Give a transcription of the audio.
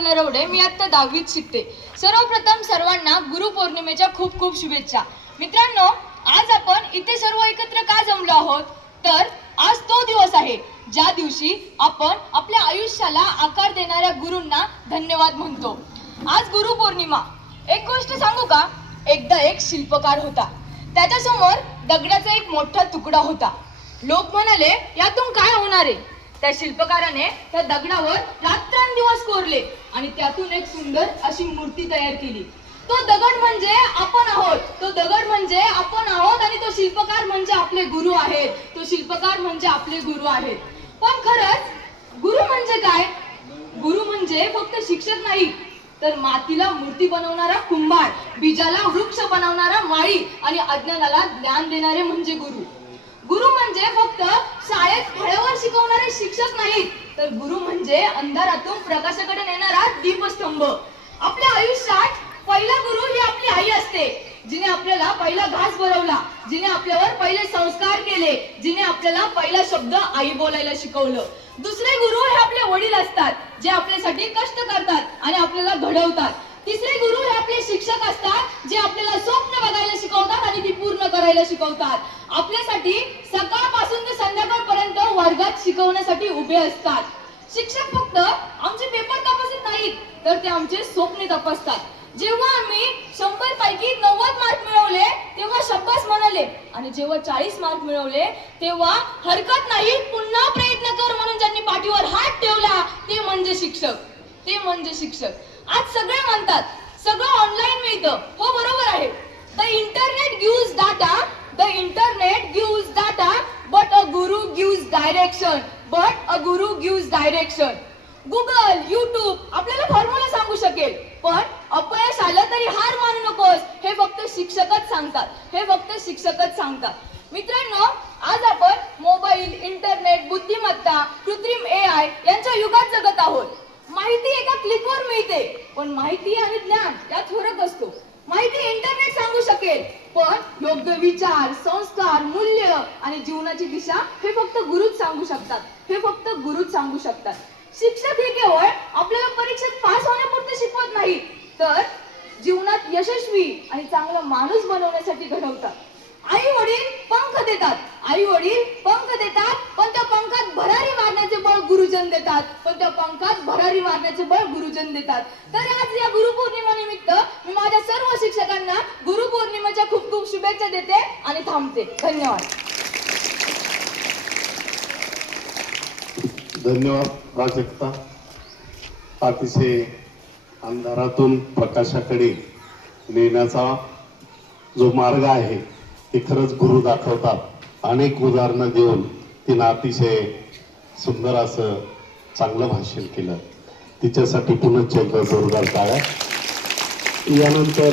राहुल नरवडे. मी आता 10वीत शिकते. सर्वप्रथम सर्वांना गुरुपौर्णिमेच्या खूप खूप शुभेच्छा. मित्रांनो, आज आपण इथे सर्व एकत्र का जमलो आहोत, तर आज तो दिवस आहे ज्या दिवशी आपण आपल्या आयुष्याला आकार देणाऱ्या गुरूंना धन्यवाद म्हणतो. आज गुरुपौर्णिमा. एक गोष्ट सांगू का? एकदा एक शिल्पकार होता. त्याच्यासमोर दगडाचा एक मोठा तुकडा होता. लोक म्हणाले, यातून काय होणार आहे? त्या शिल्पकाराने त्या दगडावर रात्रंदिवस कोरले आणि त्यातून एक सुंदर अशी मूर्ती तयार केली. तो दगड म्हणजे आपण आहोत, तो दगड म्हणजे आपण आहोत आणि तो शिल्पकार म्हणजे आपले गुरु आहेत, तो शिल्पकार म्हणजे आपले गुरु आहेत. पण खरंच गुरु म्हणजे काय? गुरु म्हणजे फक्त शिक्षक नाही, तर मातीला मूर्ती बनवणारा कुंभार, बीजाला वृक्ष बनवणारा माळी आणि अज्ञानाला ज्ञान देणारे म्हणजे गुरु. गुरु म्हणजे फक्त शाळेत फळ्यावर शिकवणारे शिक्षक नाहीत, तर गुरु म्हणजे अंधारातून प्रकाशाकडे नेणारा दीपस्तंभ. आपल्या आयुष्यात पहिला गुरु ही आपली आई असते, जिने आपल्याला पहिला घास भरवला, जिने आपल्यावर पहिले संस्कार केले, जिने आपल्याला पहिला शब्द आई बोलायला शिकवलं. दुसरे गुरु हे आपले वडील असतात, जे आपल्यासाठी कष्ट करतात आणि आपल्याला घडवतात. तिसरे गुरु हे आपले शिक्षक असतात, जे आपल्याला स्वप्न बघायला शिकवतात आणि ती पूर्ण करायला शिकवतात. आपल्यासाठी सकाळपासून ते संध्याकाळपर्यंत वर्गात शिकवण्यासाठी उभे असतात. शिक्षक फक्त आमचे पेपर तपासत नाहीत, तर ते आमचे स्वप्न तपासतात. जेव्हा आम्ही 100 पैकी 90 मार्क मिळवले तेव्हा शब्बास म्हणाले, आणि जेव्हा 40 मार्क मिळवले तेव्हा हरकत नाही, पुन्हा प्रयत्न कर म्हणून ज्यांनी पाठीवर हात ठेवला ते म्हणजे शिक्षक, ते म्हणजे शिक्षक. आज सगळे म्हणतात सगळं ऑनलाईन मिळतं. हो, बरोबर आहे. The internet gives data, the internet gives data, but a guru gives direction, but a guru gives direction. Google, YouTube आपल्याला फॉर्म्युला सांगू शकेल, पण अपयश आलं तरी हार मानू नकोस, हे फक्त शिक्षकच सांगतात, हे फक्त शिक्षकच सांगतात. मित्रांनो, आज आपण मोबाईल, इंटरनेट, बुद्धिमत्ता, कृत्रिम AI यांच्या युगात जगत आहोत. माहिती एका क्लिकवर मिळते, पण माहिती आणि ज्ञान यात फरक असतो. माहिती इंटरनेट सांगू शकेल, पण योग्य विचार, संस्कार, मूल्य आणि जीवनाची दिशा हे फक्त गुरुच सांगू शकतात, हे फक्त गुरुच सांगू शकतात. शिक्षक हे केवळ आपल्याला परीक्षेत पास होण्यापुरते शिकवत नाही, तर जीवनात यशस्वी आणि चांगला माणूस बनवण्यासाठी घडवतात. आई वडील पंख देतात, आई वडील पंख देतात, पण त्या पंखात भरारी मारण्याचे बळ गुरुजन देतात, पण त्या पंखात भरारी मारण्याचे बळ गुरुजन देतात. तर आज या गुरुपौर्णिमा निमित्त मी माझ्या सर्व शिक्षकांना गुरुपौर्णिमेच्या खूप खूप शुभेच्छा देते आणि थांबते. धन्यवाद. धन्यवाद प्राजक्ता. अतिशय अंधारातून प्रकाशाकडे नेण्याचा जो मार्ग आहे ते खरंच गुरु दाखवतात. अनेक उदाहरणं देऊन तिनं अतिशय सुंदर असं चांगलं भाषण केलं. तिच्यासाठी पुन्हा एकदा जोरदार टाळ्या. यानंतर